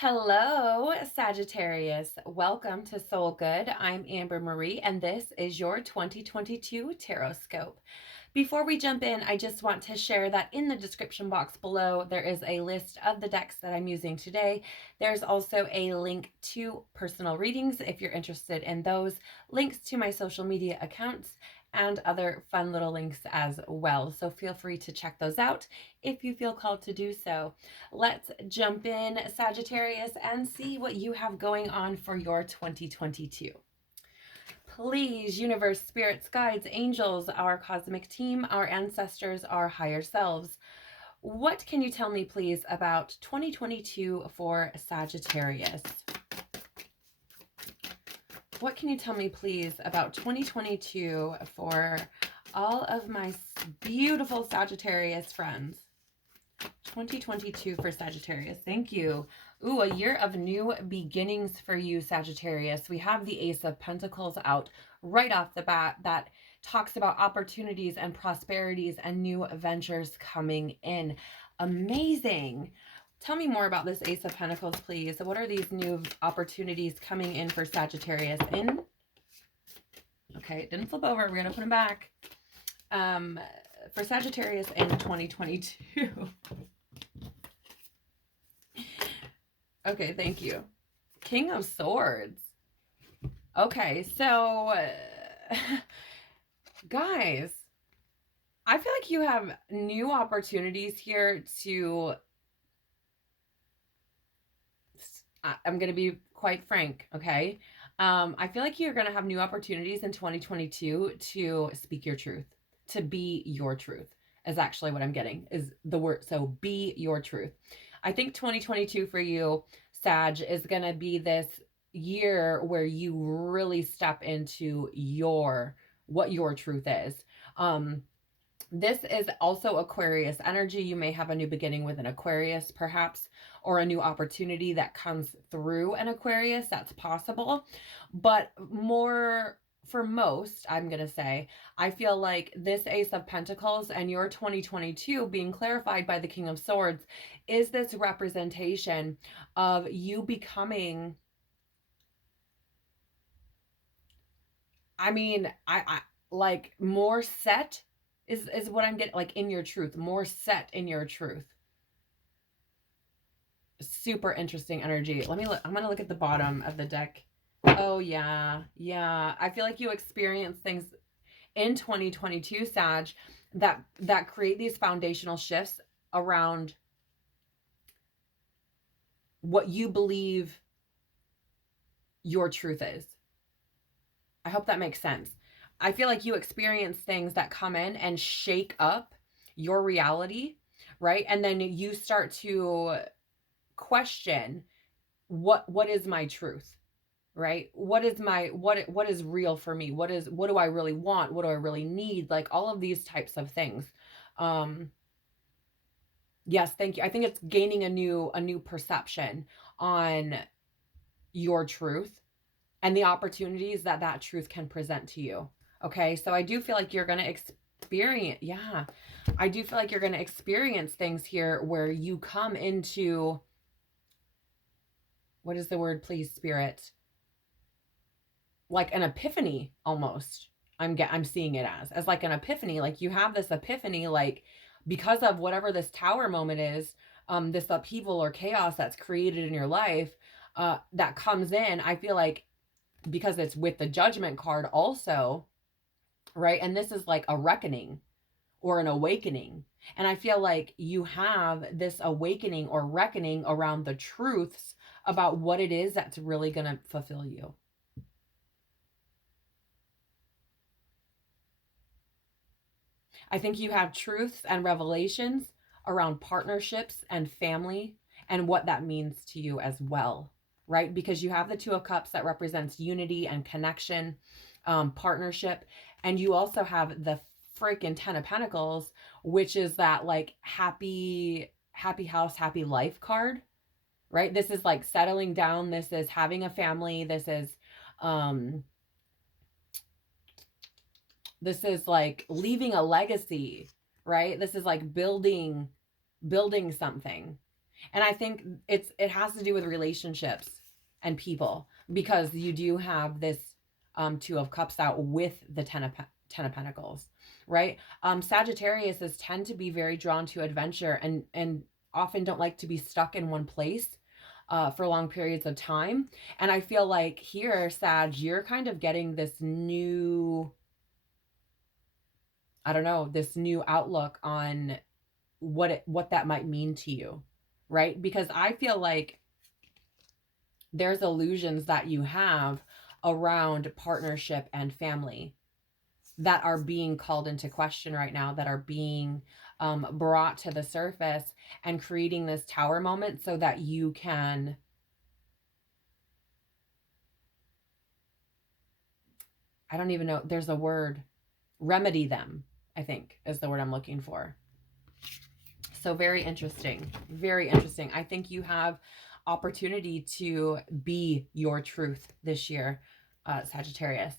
Hello, Sagittarius. Welcome to Soul Good. I'm Amber Marie, and this is your 2022 Tarotscope. Before we jump in, I just want to share that in the description box below, there is a list of the decks that I'm using today. There's also a link to personal readings if you're interested in those, links to my social media accounts, and other fun little links as well. So feel free to check those out if you feel called to do so. Let's jump in, Sagittarius, and see what you have going on for your 2022. Please, universe, spirits, guides, angels, our cosmic team, our ancestors, our higher selves, what can you tell me, please, about 2022 for Sagittarius? What can you tell me, please, about 2022 for all of my beautiful Sagittarius friends? 2022 for Sagittarius. Thank you. Ooh, a year of new beginnings for you, Sagittarius. We have the Ace of Pentacles out right off the bat that talks about opportunities and prosperities and new ventures coming in. Amazing. Tell me more about this Ace of Pentacles, please. What are these new opportunities coming in for Sagittarius in? Okay, it didn't flip over. We're going to put them back. For Sagittarius in 2022. Okay, thank you. King of Swords. Okay, so guys, I feel like you have new opportunities here to, I'm going to be quite frank, okay? I feel like you're going to have new opportunities in 2022 to speak your truth, to be your truth, is actually what I'm getting, is the word. So be your truth. I think 2022 for you, Sag, is going to be this year where you really step into what your truth is. This is also Aquarius energy. You may have a new beginning with an Aquarius, perhaps, or a new opportunity that comes through an Aquarius. That's possible. But more for most, I'm going to say, I feel like this Ace of Pentacles and your 2022 being clarified by the King of Swords is this representation of you becoming, I like more set is what I'm getting, like in your truth, more set in your truth. Super interesting energy. Let me look. I'm going to look at the bottom of the deck. Oh, yeah. Yeah. I feel like you experience things in 2022, Sag, that create these foundational shifts around what you believe your truth is. I hope that makes sense. I feel like you experience things that come in and shake up your reality, right? And then you start to question what is my truth, right? What is real for me? What do I really want? What do I really need? Like all of these types of things. Yes, thank you. I think it's gaining a new perception on your truth and the opportunities that truth can present to you. Okay, so I do feel like you're going to experience, yeah, I do feel like you're going to experience things here where you come into, what is the word, please, Spirit? Like an epiphany almost. I'm seeing it as like an epiphany. Like you have this epiphany, like because of whatever this tower moment is, this upheaval or chaos that's created in your life, that comes in. I feel like because it's with the Judgment card also, right? And this is like a reckoning or an awakening. And I feel like you have this awakening or reckoning around the truths about what it is that's really going to fulfill you. I think you have truths and revelations around partnerships and family and what that means to you as well, right? Because you have the Two of Cups that represents unity and connection, partnership. And you also have the freaking Ten of Pentacles, which is that like happy house, happy life card, right? This is like settling down. This is having a family. This is like leaving a legacy, right? This is like building something. And I think it has to do with relationships and people, because you do have this Two of Cups out with the Ten of Pentacles, right? Sagittarius tend to be very drawn to adventure and often don't like to be stuck in one place for long periods of time. And I feel like here, Sag, you're kind of getting this new, I don't know, this new outlook on what that might mean to you, right? Because I feel like there's illusions that you have around partnership and family that are being called into question right now, that are being brought to the surface, and creating this tower moment so that you can, I don't even know, there's a word, remedy them, I think is the word I'm looking for. So very interesting. Very interesting. I think you have opportunity to be your truth this year, Sagittarius.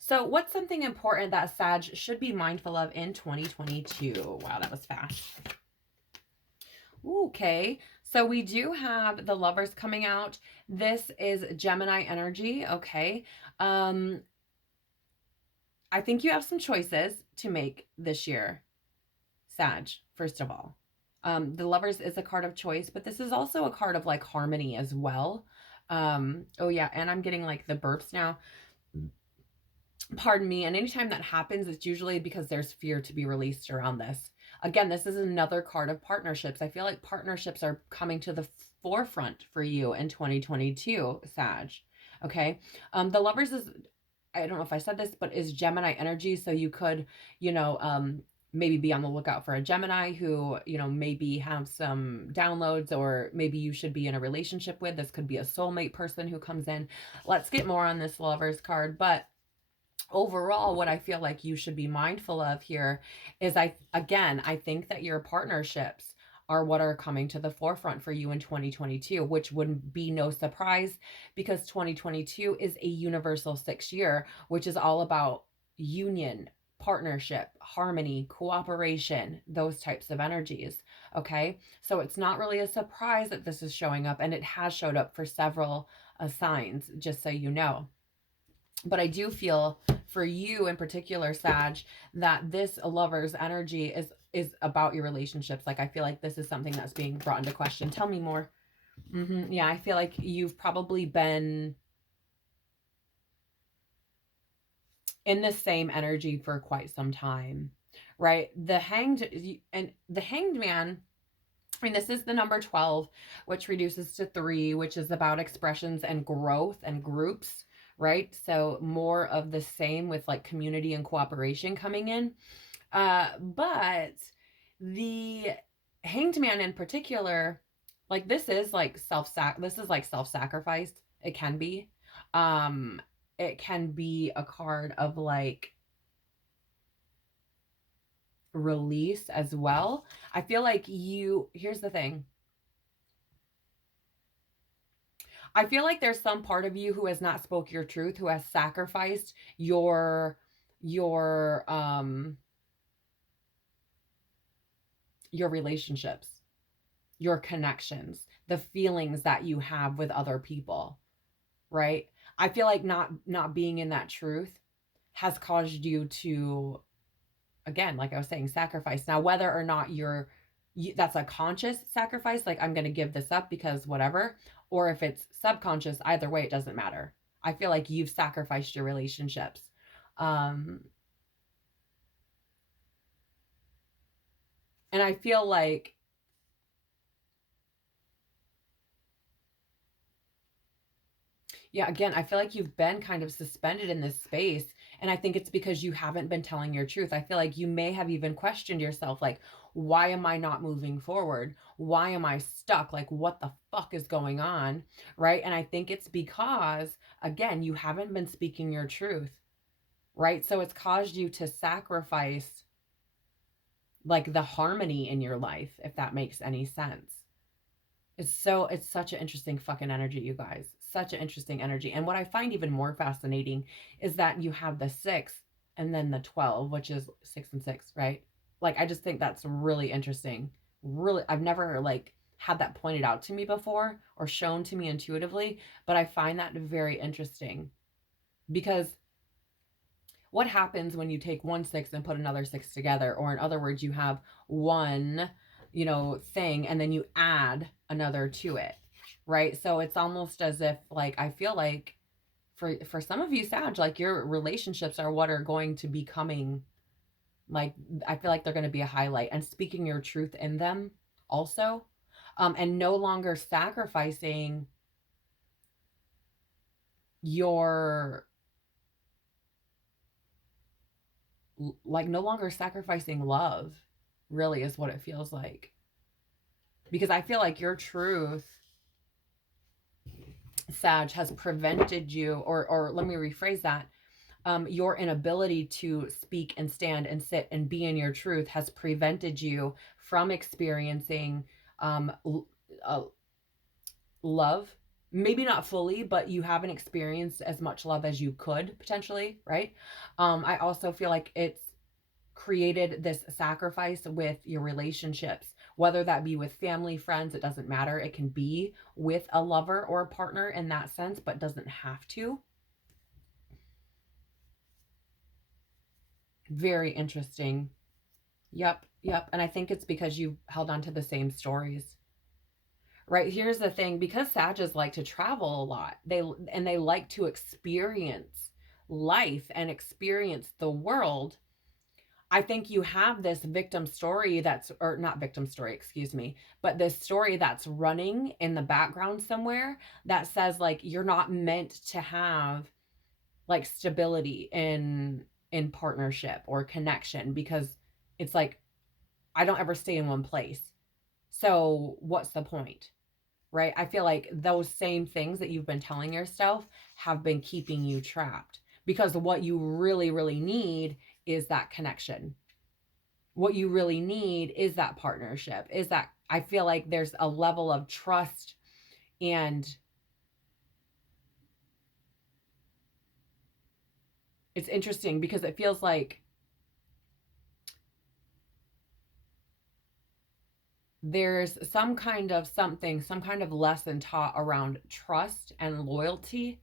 So what's something important that Sag should be mindful of in 2022? Wow, that was fast. Okay, so we do have the Lovers coming out. This is Gemini energy, okay? I think you have some choices to make this year, Sag, first of all. The Lovers is a card of choice, but this is also a card of like harmony as well. Oh yeah, and I'm getting like the burps now. Pardon me. And anytime that happens, it's usually because there's fear to be released around this. Again, this is another card of partnerships. I feel like partnerships are coming to the forefront for you in 2022, Sag. Okay. The Lovers is, I don't know if I said this, but is Gemini energy. So you could, you know, maybe be on the lookout for a Gemini who, you know, maybe have some downloads, or maybe you should be in a relationship with. This could be a soulmate person who comes in. Let's get more on this Lovers card. But overall, what I feel like you should be mindful of here is I think that your partnerships are what are coming to the forefront for you in 2022, which would be no surprise, because 2022 is a universal 6 year, which is all about union, partnership, harmony, cooperation, those types of energies. Okay. So it's not really a surprise that this is showing up, and it has showed up for several signs, just so you know. But I do feel for you in particular, Sag, that this Lover's energy is about your relationships. Like, I feel like this is something that's being brought into question. Tell me more. Yeah, I feel like you've probably been in the same energy for quite some time, right? The Hanged Man, I mean, this is the number 12, which reduces to 3, which is about expressions and growth and groups, right? So more of the same with like community and cooperation coming in. But the Hanged Man in particular, like this is like self-sacrifice. It can be. It can be a card of like release as well. I feel like here's the thing. I feel like there's some part of you who has not spoke your truth, who has sacrificed your relationships, your connections, the feelings that you have with other people, right? I feel like not being in that truth has caused you to, again, like I was saying, sacrifice. Now, whether or not that's a conscious sacrifice, like I'm going to give this up because whatever, or if it's subconscious, either way, it doesn't matter. I feel like you've sacrificed your relationships. And I feel like yeah, again, I feel like you've been kind of suspended in this space. And I think it's because you haven't been telling your truth. I feel like you may have even questioned yourself, like, why am I not moving forward? Why am I stuck? Like, what the fuck is going on? Right. And I think it's because, again, you haven't been speaking your truth. Right. So it's caused you to sacrifice like the harmony in your life, if that makes any sense. It's such an interesting fucking energy, you guys. Such an interesting energy. And what I find even more fascinating is that you have the 6 and then the 12, which is 6 and 6, right? Like, I just think that's really interesting. Really, I've never like had that pointed out to me before or shown to me intuitively, but I find that very interesting, because what happens when you take 1 6 and put another 6 together? Or in other words, you have one, thing, and then you add another to it, right? So it's almost as if, like, I feel like for some of you, Sag, like, your relationships are what are going to be coming. Like, I feel like they're going to be a highlight, and speaking your truth in them also, and no longer sacrificing your, like, no longer sacrificing love, really, is what it feels like. Because I feel like your truth, Sag, has prevented you, or let me rephrase that. Your inability to speak and stand and sit and be in your truth has prevented you from experiencing love. Maybe not fully, but you haven't experienced as much love as you could potentially, right? I also feel like it's created this sacrifice with your relationships, whether that be with family, friends, it doesn't matter. It can be with a lover or a partner in that sense, but doesn't have to. Very interesting. Yep. And I think it's because you held on to the same stories. Right, here's the thing, because Sages like to travel a lot, they like to experience life and experience the world. I think you have this victim story that's, or not victim story, excuse me, but this story that's running in the background somewhere that says, like, you're not meant to have, like, stability in partnership or connection, because it's like, I don't ever stay in one place. So what's the point? Right? I feel like those same things that you've been telling yourself have been keeping you trapped, because what you really, really need is that connection. What you really need is that partnership, is that, I feel like there's a level of trust, and it's interesting because it feels like there's some kind of lesson taught around trust and loyalty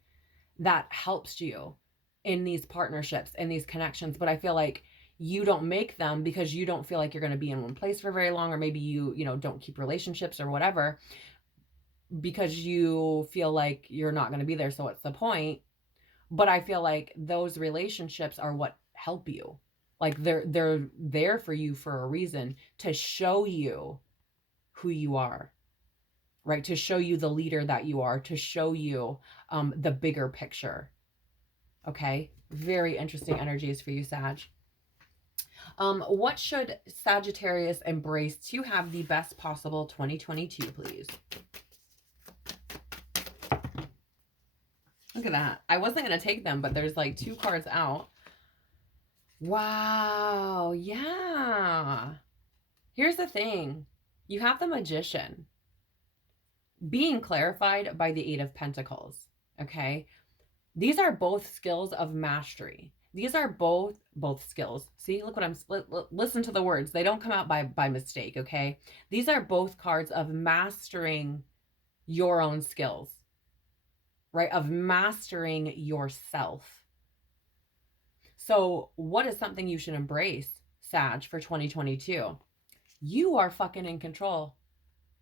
that helps you in these partnerships and these connections. But I feel like you don't make them because you don't feel like you're going to be in one place for very long, or maybe you don't keep relationships or whatever, because you feel like you're not going to be there. So what's the point? But I feel like those relationships are what help you. Like, they're there for you for a reason, to show you who you are, right? To show you the leader that you are, to show you the bigger picture. Okay, very interesting energies for you, Sag. What should Sagittarius embrace to have the best possible 2022, please? Look at that. I wasn't going to take them, but there's like 2 cards out. Wow. Yeah. Here's the thing. You have the Magician being clarified by the 8 of Pentacles. Okay. These are both skills of mastery. These are both skills. See, look what I'm, listen to the words. They don't come out by mistake, okay? These are both cards of mastering your own skills, right? Of mastering yourself. So what is something you should embrace, Sag, for 2022? You are fucking in control,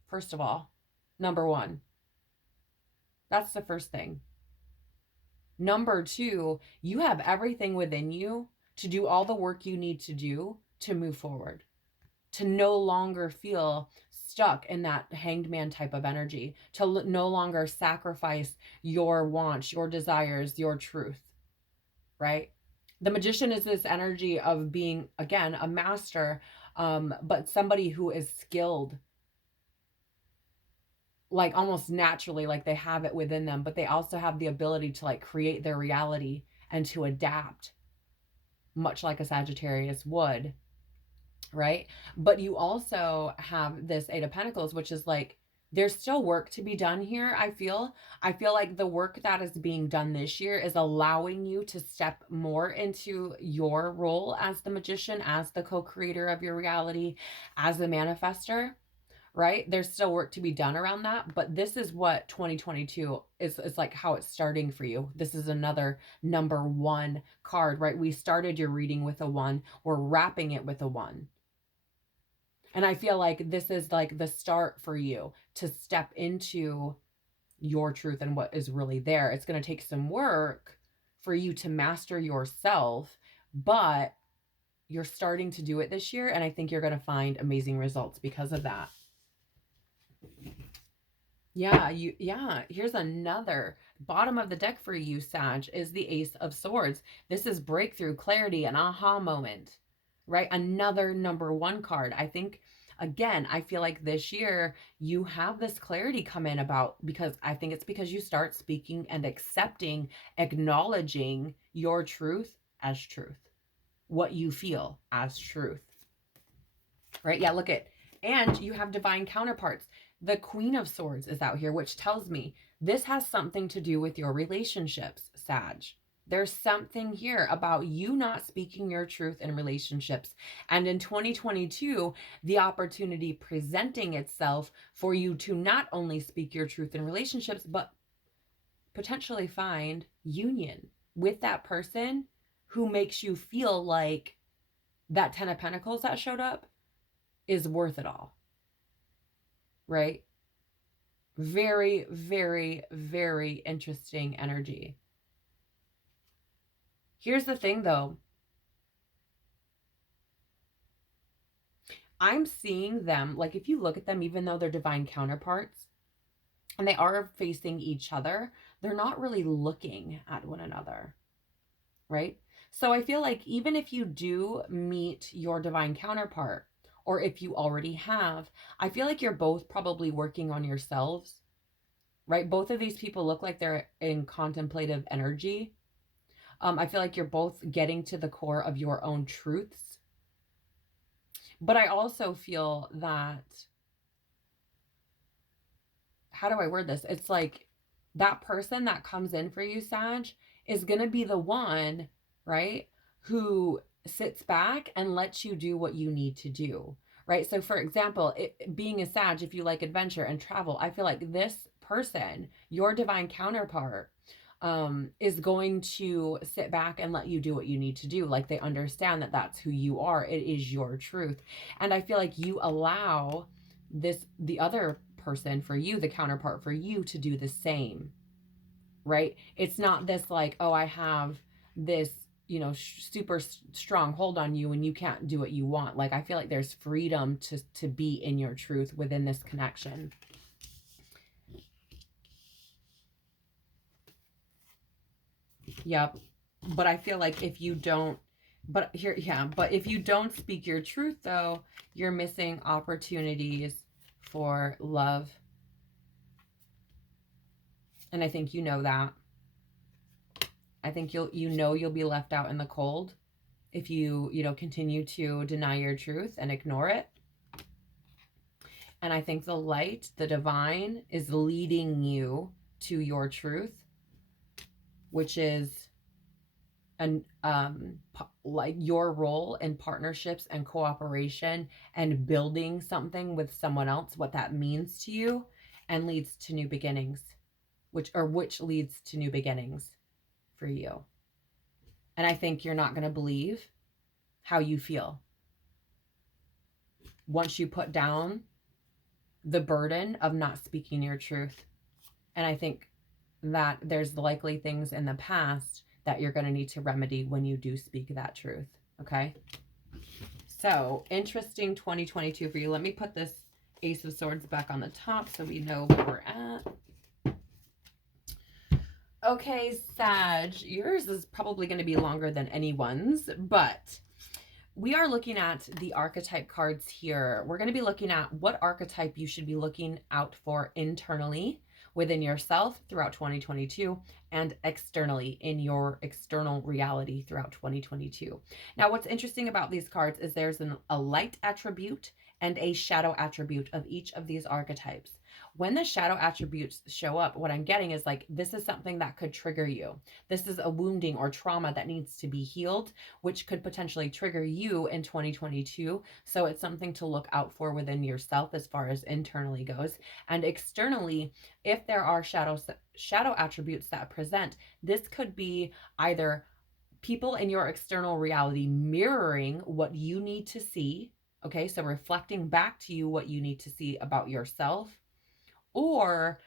first of all. Number 1. That's the first thing. Number 2, you have everything within you to do all the work you need to do to move forward, to no longer feel stuck in that hanged man type of energy, to no longer sacrifice your wants, your desires, your truth, right? The Magician is this energy of being, again, a master, but somebody who is skilled, like almost naturally, like they have it within them, but they also have the ability to, like, create their reality and to adapt, much like a Sagittarius would, right? But you also have this 8 of Pentacles, which is like, there's still work to be done here. I feel like the work that is being done this year is allowing you to step more into your role as the Magician, as the co-creator of your reality, as the manifester, right? There's still work to be done around that, but this is what 2022 is like, how it's starting for you. This is another number 1 card, right? We started your reading with a 1. We're wrapping it with a 1. And I feel like this is like the start for you to step into your truth and what is really there. It's going to take some work for you to master yourself, but you're starting to do it this year. And I think you're going to find amazing results because of that. Yeah, here's another bottom of the deck for you, Sag, is the Ace of Swords. This is breakthrough, clarity, an aha moment, right? Another number 1 card. I think, again, I feel like this year you have this clarity come in about, because I think it's because you start speaking and accepting, acknowledging your truth as truth, what you feel as truth, right? Yeah, look at, and you have divine counterparts. The Queen of Swords is out here, which tells me this has something to do with your relationships, Sag. There's something here about you not speaking your truth in relationships. And in 2022, the opportunity presenting itself for you to not only speak your truth in relationships, but potentially find union with that person who makes you feel like that 10 of Pentacles that showed up is worth it all. Right? Very, very, very interesting energy. Here's the thing though. I'm seeing them, like if you look at them, even though they're divine counterparts and they are facing each other, they're not really looking at one another, right? So I feel like even if you do meet your divine counterpart, or if you already have, I feel like you're both probably working on yourselves, right? Both of these people look like they're in contemplative energy. I feel like you're both getting to the core of your own truths. But I also feel that, how do I word this? It's like that person that comes in for you, Sag, is going to be the one, right, who sits back and lets you do what you need to do, right? So for example, being a Sag, if you like adventure and travel, I feel like this person, your divine counterpart, is going to sit back and let you do what you need to do. Like they understand that that's who you are. It is your truth. And I feel like you allow the other person for you, the counterpart for you, to do the same, right? It's not this like, oh, I have this, super strong hold on you and you can't do what you want. Like, I feel like there's freedom to be in your truth within this connection. Yep. But I feel like if you don't, but if you don't speak your truth though, you're missing opportunities for love. And I think you know that. I think you'll be left out in the cold if you continue to deny your truth and ignore it. And I think the light, the divine, is leading you to your truth, which is like your role in partnerships and cooperation and building something with someone else, what that means to you, and leads to new beginnings, which leads to new beginnings for you. And I think you're not going to believe how you feel once you put down the burden of not speaking your truth. And I think that there's likely things in the past that you're going to need to remedy when you do speak that truth. Okay. So interesting 2022 for you. Let me put this Ace of Swords back on the top so we know where we're at. Okay, Sag, yours is probably going to be longer than anyone's, but we are looking at the archetype cards here. We're going to be looking at what archetype you should be looking out for internally within yourself throughout 2022 and externally in your external reality throughout 2022. Now, what's interesting about these cards is there's a light attribute and a shadow attribute of each of these archetypes. when the shadow attributes show up, what I'm getting is like, this is something that could trigger you. This is a wounding or trauma that needs to be healed, which could potentially trigger you in 2022. So it's something to look out for within yourself as far as internally goes. And externally, if there are shadow attributes that present, this could be either people in your external reality mirroring what you need to see. Okay, so reflecting back to you what you need to see about yourself, or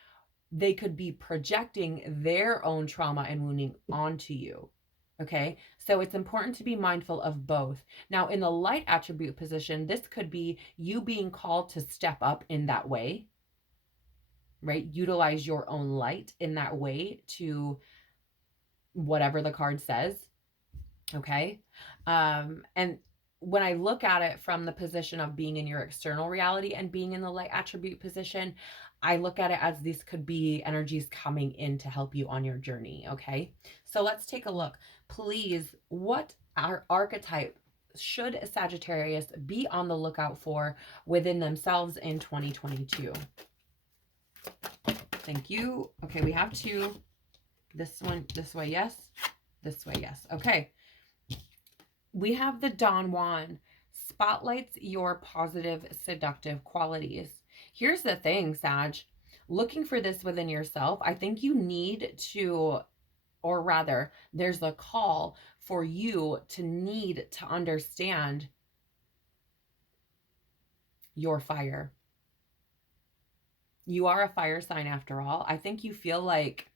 they could be projecting their own trauma and wounding onto you. Okay, so it's important to be mindful of both. Now, in the light attribute position, this could be you being called to step up in that way, right? Utilize your own light in that way to whatever the card says. Okay. And when I look at it from the position of being in your external reality and being in the light attribute position, I look at it as these could be energies coming in to help you on your journey. Okay. So let's take a look. Please, what archetype should Sagittarius be on the lookout for within themselves in 2022? Thank you. Okay, we have two. This one, this way, yes. This way, yes. Okay. We have the Don Juan. Spotlights your positive, seductive qualities. Here's the thing, Sag. Looking for this within yourself, I think you need to, or rather, there's a call for you to need to understand your fire. You are a fire sign after all. I think you feel like,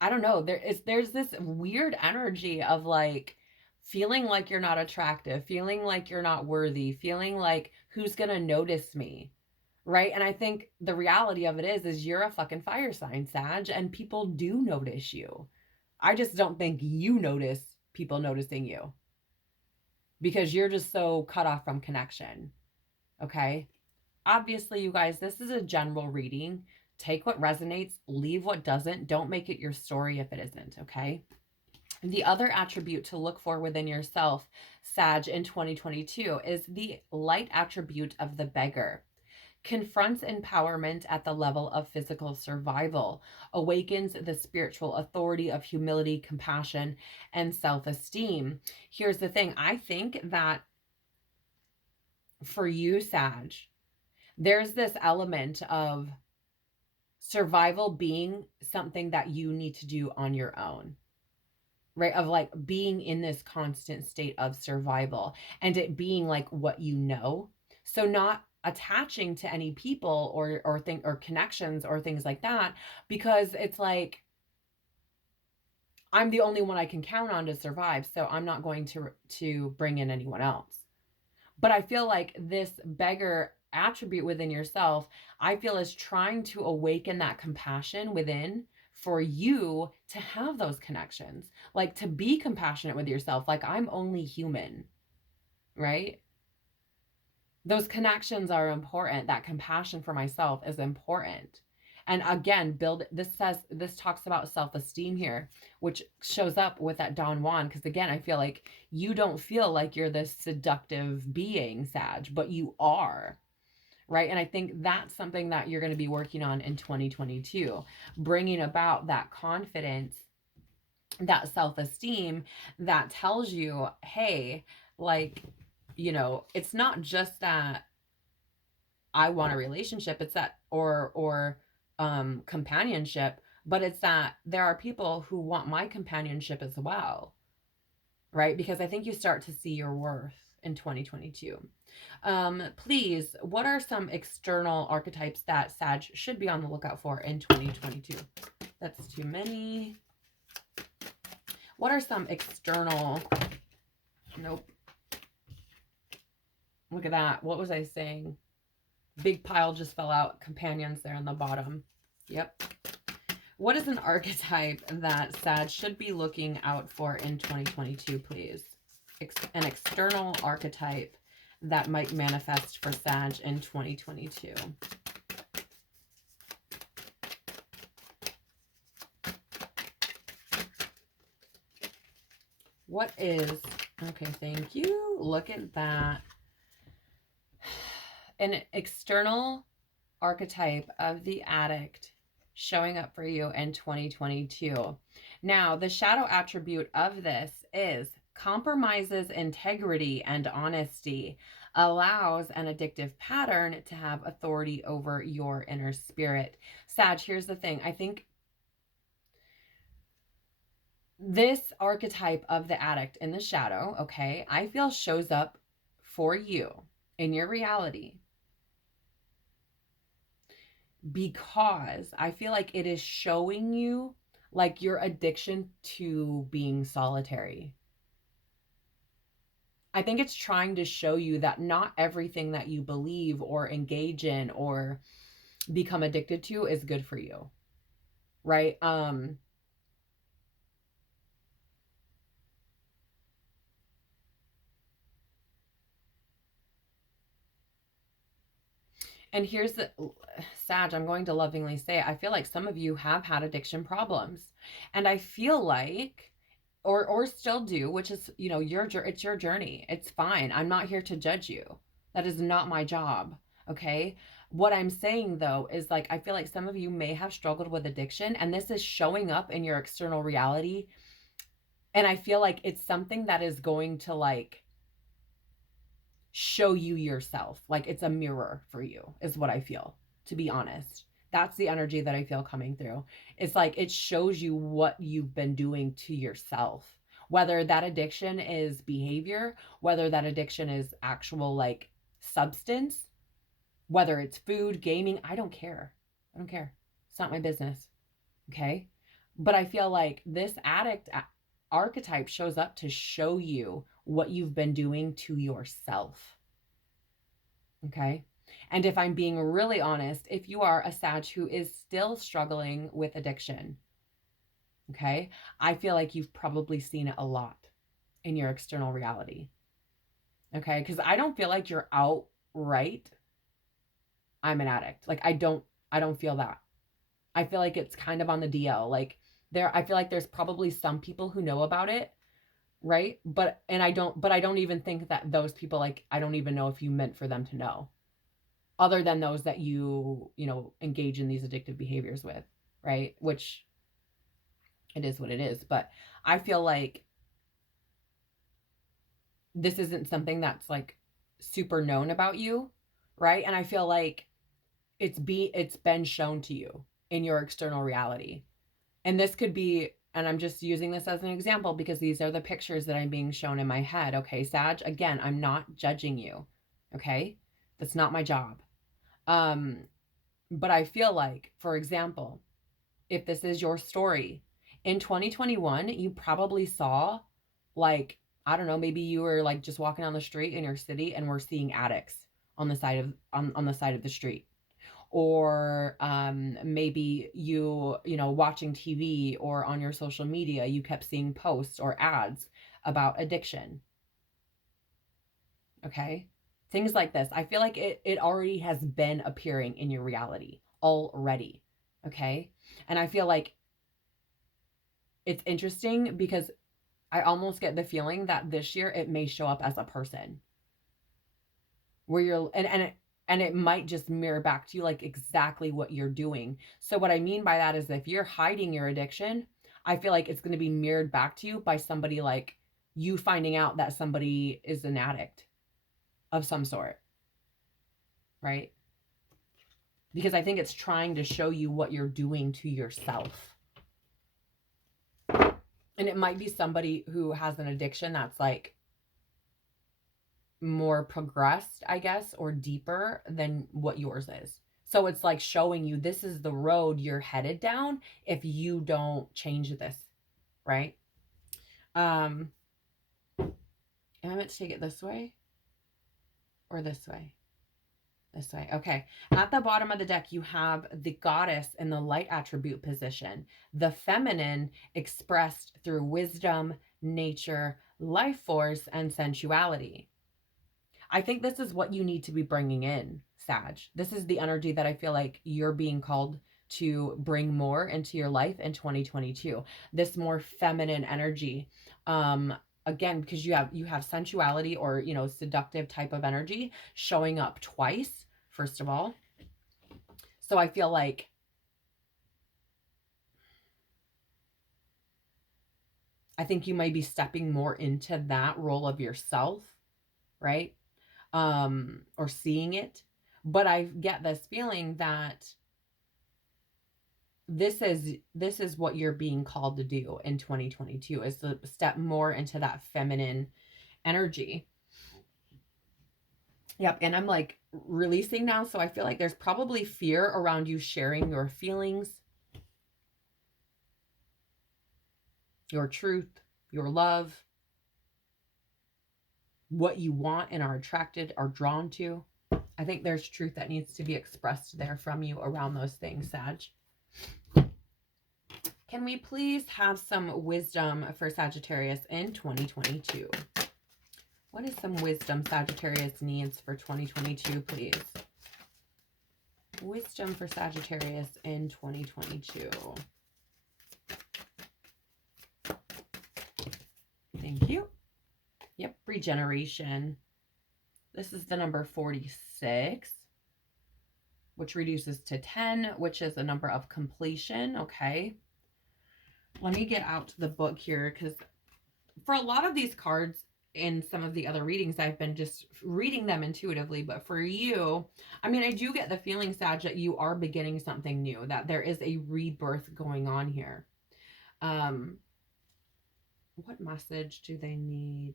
I don't know, there's this weird energy of like, feeling like you're not attractive, feeling like you're not worthy, feeling like who's going to notice me, right? And I think the reality of it is you're a fucking fire sign, Sag, and people do notice you. I just don't think you notice people noticing you because you're just so cut off from connection, okay? Obviously, you guys, this is a general reading. Take what resonates, leave what doesn't. Don't make it your story if it isn't, okay? The other attribute to look for within yourself, Sag, in 2022 is the light attribute of the beggar. Confronts empowerment at the level of physical survival, awakens the spiritual authority of humility, compassion, and self-esteem. Here's the thing. I think that for you, Sag, there's this element of survival being something that you need to do on your own. Right? Of like being in this constant state of survival and it being like what you know. So not attaching to any people or connections or things like that, because it's like, I'm the only one I can count on to survive. So I'm not going to bring in anyone else. But I feel like this beggar attribute within yourself, I feel is trying to awaken that compassion within for you to have those connections, like to be compassionate with yourself. Like, I'm only human, right? Those connections are important. That compassion for myself is important. And again, this talks about self-esteem here, which shows up with that Don Juan. Because again, I feel like you don't feel like you're this seductive being, Sag, but you are. Right. And I think that's something that you're going to be working on in 2022, bringing about that confidence, that self-esteem that tells you, hey, like, you know, it's not just that I want a relationship, it's that, or companionship, but it's that there are people who want my companionship as well. Right. Because I think you start to see your worth in 2022. Please, what are some external archetypes that Sag should be on the lookout for in 2022? That's too many. What are some external... Nope. Look at that. What was I saying? Big pile just fell out. Companions there on the bottom. Yep. What is an archetype that Sag should be looking out for in 2022, please? An external archetype that might manifest for Sag in 2022. What is, okay, thank you. Look at that. An external archetype of the addict showing up for you in 2022. Now, the shadow attribute of this is compromises integrity and honesty, allows an addictive pattern to have authority over your inner spirit. Sag, here's the thing. I think this archetype of the addict in the shadow, okay, I feel shows up for you in your reality because I feel like it is showing you like your addiction to being solitary. I think it's trying to show you that not everything that you believe or engage in or become addicted to is good for you, right? And here's the Sag, I'm going to lovingly say, I feel like some of you have had addiction problems. And I feel like, or still do, which is, you know, it's your journey. It's fine. I'm not here to judge you. That is not my job. Okay. What I'm saying though is like, I feel like some of you may have struggled with addiction and this is showing up in your external reality. And I feel like it's something that is going to like show you yourself. Like it's a mirror for you, is what I feel, to be honest. That's the energy that I feel coming through. It's like it shows you what you've been doing to yourself. Whether that addiction is behavior, whether that addiction is actual like substance, whether it's food, gaming, I don't care. I don't care. It's not my business. Okay. But I feel like this addict archetype shows up to show you what you've been doing to yourself. Okay. And if I'm being really honest, if you are a Sag who is still struggling with addiction, okay, I feel like you've probably seen it a lot in your external reality. Okay. Because I don't feel like you're outright, I'm an addict. Like I don't feel that. I feel like it's kind of on the DL. Like I feel like there's probably some people who know about it, right? But I don't even think that those people, like, I don't even know if you meant for them to know, other than those that you know, engage in these addictive behaviors with, right? Which it is what it is. But I feel like this isn't something that's like super known about you, right? And I feel like it's been shown to you in your external reality. And this could be, and I'm just using this as an example because these are the pictures that I'm being shown in my head. Okay, Sag, again, I'm not judging you. Okay? That's not my job. But I feel like, for example, if this is your story, in 2021, you probably saw, like, I don't know, maybe you were like just walking down the street in your city and we're seeing addicts on the side of on the side of the street. Or maybe you know, watching TV or on your social media, you kept seeing posts or ads about addiction. Okay. Things like this. I feel like it already has been appearing in your reality already. Okay. And I feel like it's interesting because I almost get the feeling that this year it may show up as a person where you're, and it might just mirror back to you like exactly what you're doing. So what I mean by that is if you're hiding your addiction, I feel like it's going to be mirrored back to you by somebody, like you finding out that somebody is an addict of some sort, right? Because I think it's trying to show you what you're doing to yourself. And it might be somebody who has an addiction that's like more progressed, I guess, or deeper than what yours is. So it's like showing you this is the road you're headed down if you don't change this, right? Am I meant to take it this way or this way? This way. Okay. At the bottom of the deck, you have the goddess in the light attribute position, the feminine expressed through wisdom, nature, life force, and sensuality. I think this is what you need to be bringing in, Sag. This is the energy that I feel like you're being called to bring more into your life in 2022. This more feminine energy. Again, because you have sensuality or, you know, seductive type of energy showing up twice, first of all. So I feel like I think you might be stepping more into that role of yourself, right? Or seeing it. But I get this feeling that this is what you're being called to do in 2022, is to step more into that feminine energy. Yep. And I'm like releasing now. So I feel like there's probably fear around you sharing your feelings, your truth, your love, what you want and are attracted or drawn to. I think there's truth that needs to be expressed there from you around those things, Sag. Can we please have some wisdom for Sagittarius in 2022? What is some wisdom Sagittarius needs for 2022, please? Wisdom for Sagittarius in 2022. Thank you. Yep, regeneration. This is the number 46, which reduces to 10, which is a number of completion. Okay. Let me get out the book here, because for a lot of these cards in some of the other readings, I've been just reading them intuitively. But for you, I mean, I do get the feeling, Sag, that you are beginning something new, that there is a rebirth going on here. What message do they need?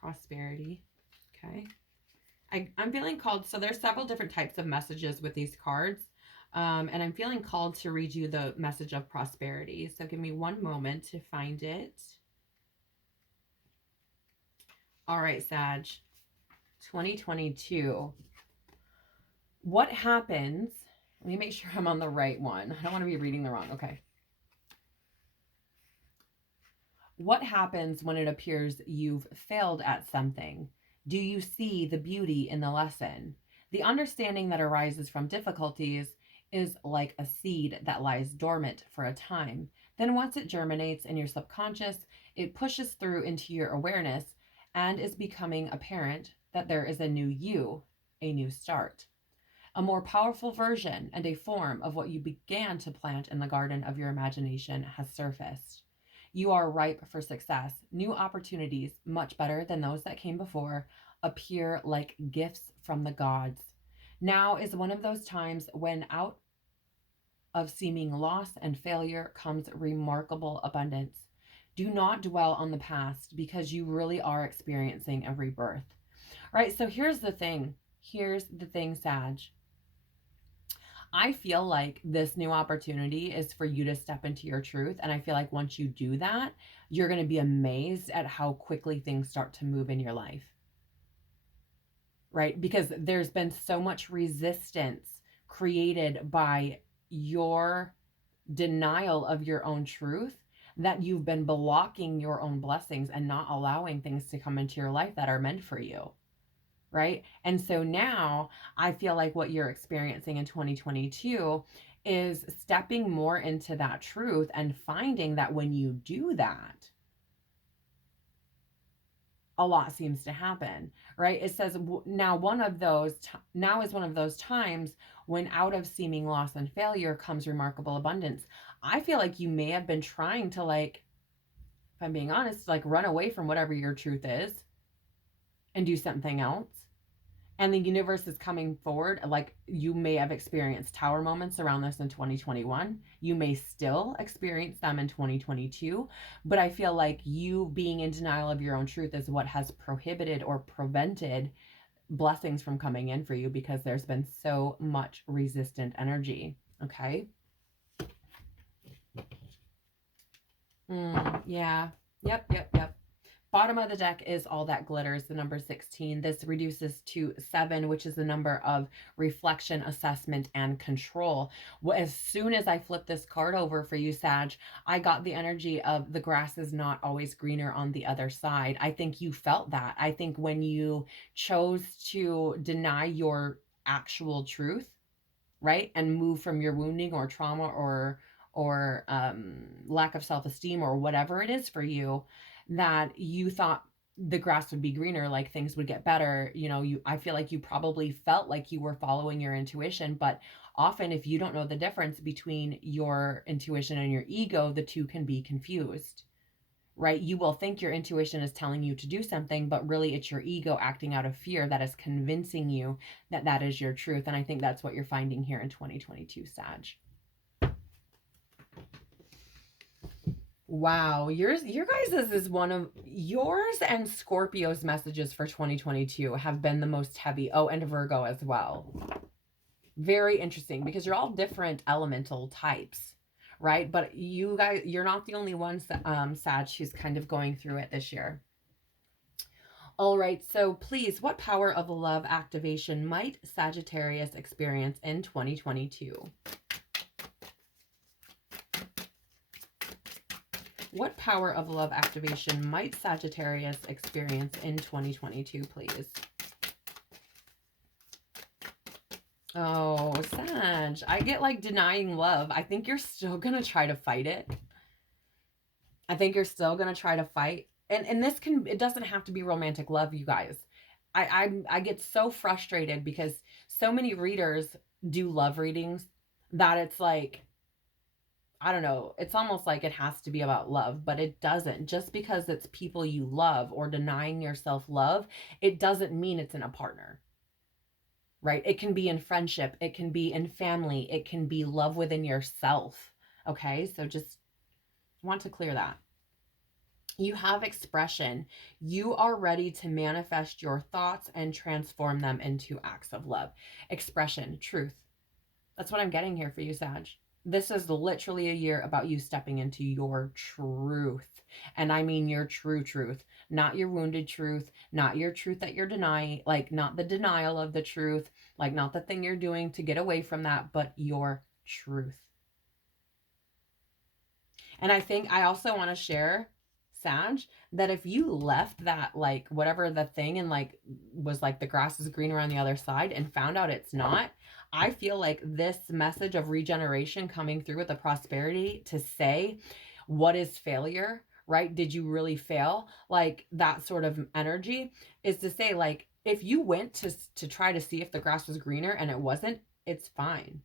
Prosperity. Okay. I'm feeling called. So there's several different types of messages with these cards. And I'm feeling called to read you the message of prosperity. So give me one moment to find it. All right, Sag. 2022. What happens? Let me make sure I'm on the right one. I don't want to be reading the wrong. Okay. What happens when it appears you've failed at something? Do you see the beauty in the lesson? The understanding that arises from difficulties is like a seed that lies dormant for a time. Then once it germinates in your subconscious, it pushes through into your awareness and is becoming apparent that there is a new you, a new start. A more powerful version and a form of what you began to plant in the garden of your imagination has surfaced. You are ripe for success. New opportunities, much better than those that came before, appear like gifts from the gods. Now is one of those times when out of seeming loss and failure comes remarkable abundance. Do not dwell on the past, because you really are experiencing a rebirth. All right, so here's the thing. Here's the thing, Sag. I feel like this new opportunity is for you to step into your truth. And I feel like once you do that, you're going to be amazed at how quickly things start to move in your life. Right? Because there's been so much resistance created by your denial of your own truth that you've been blocking your own blessings and not allowing things to come into your life that are meant for you. Right? And so now I feel like what you're experiencing in 2022 is stepping more into that truth and finding that when you do that, a lot seems to happen, right? It says now is one of those times when out of seeming loss and failure comes remarkable abundance. I feel like you may have been trying to, like, if I'm being honest, like run away from whatever your truth is and do something else. And the universe is coming forward. Like, you may have experienced tower moments around this in 2021. You may still experience them in 2022. But I feel like you being in denial of your own truth is what has prohibited or prevented blessings from coming in for you, because there's been so much resistant energy. Okay. Yeah. Yep. Bottom of the deck is all that glitters, the number 16. This reduces to 7, which is the number of reflection, assessment, and control. Well, as soon as I flip this card over for you, Sag, I got the energy of the grass is not always greener on the other side. I think you felt that. I think when you chose to deny your actual truth, right, and move from your wounding or trauma or lack of self-esteem or whatever it is for you, that you thought the grass would be greener, like things would get better. I feel like you probably felt like you were following your intuition, but often if you don't know the difference between your intuition and your ego, the two can be confused, right? You will think your intuition is telling you to do something, but really it's your ego acting out of fear that is convincing you that that is your truth. And I think that's what you're finding here in 2022, Sag. Wow, your guys' is one of yours and Scorpio's messages for 2022 have been the most heavy. Oh, and Virgo as well. Very interesting because you're all different elemental types, right? But you guys, you're not the only ones that Sag who's kind of going through it this year. All right, so please, what power of love activation might Sagittarius experience in 2022? What power of love activation might Sagittarius experience in 2022, please? Oh, Sag, I get like denying love. I think you're still going to try to fight it. I think you're still going to try to fight. And this can, it doesn't have to be romantic love, you guys. I get so frustrated because so many readers do love readings that it's like, I don't know, it's almost like it has to be about love, but it doesn't. Just because it's people you love or denying yourself love, it doesn't mean it's in a partner, right? It can be in friendship, it can be in family, it can be love within yourself, okay? So just want to clear that. You have expression. You are ready to manifest your thoughts and transform them into acts of love. Expression, truth. That's what I'm getting here for you, Sag. This is literally a year about you stepping into your truth. And I mean your true truth, not your wounded truth, not your truth that you're denying, like not the denial of the truth, like not the thing you're doing to get away from that, but your truth. And I think I also want to share, Sag, that if you left that, like whatever the thing and like was like the grass is greener on the other side and found out it's not, I feel like this message of regeneration coming through with the prosperity to say, what is failure, right? Did you really fail? Like that sort of energy is to say, like, if you went to try to see if the grass was greener and it wasn't, it's fine.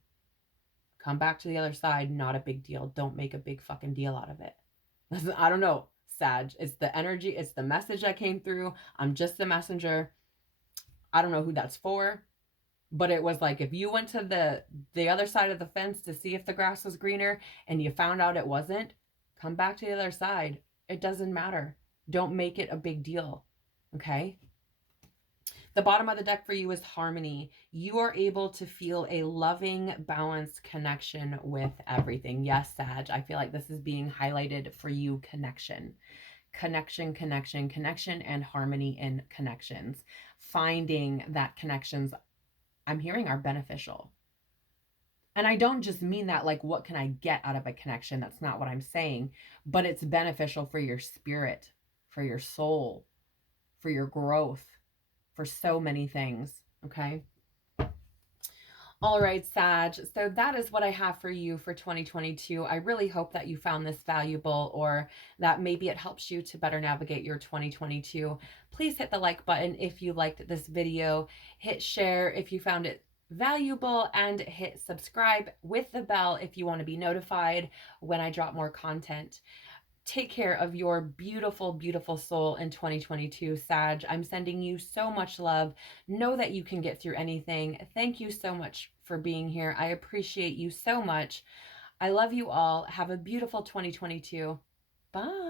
Come back to the other side, not a big deal. Don't make a big fucking deal out of it. I don't know, Sag. It's the energy, it's the message that came through. I'm just the messenger. I don't know who that's for. But it was like, if you went to the other side of the fence to see if the grass was greener and you found out it wasn't, come back to the other side. It doesn't matter. Don't make it a big deal. Okay? The bottom of the deck for you is harmony. You are able to feel a loving, balanced connection with everything. Yes, Sag, I feel like this is being highlighted for you. Connection, and harmony in connections. Finding that connections, I'm hearing, are beneficial. And I don't just mean that like, what can I get out of a connection? That's not what I'm saying. But it's beneficial for your spirit, for your soul, for your growth, for so many things. Okay. All right, Sag. So that is what I have for you for 2022. I really hope that you found this valuable, or that maybe it helps you to better navigate your 2022. Please hit the like button if you liked this video. Hit share if you found it valuable, and hit subscribe with the bell if you want to be notified when I drop more content. Take care of your beautiful, beautiful soul in 2022, Sag. I'm sending you so much love. Know that you can get through anything. Thank you so much for being here. I appreciate you so much. I love you all. Have a beautiful 2022. Bye.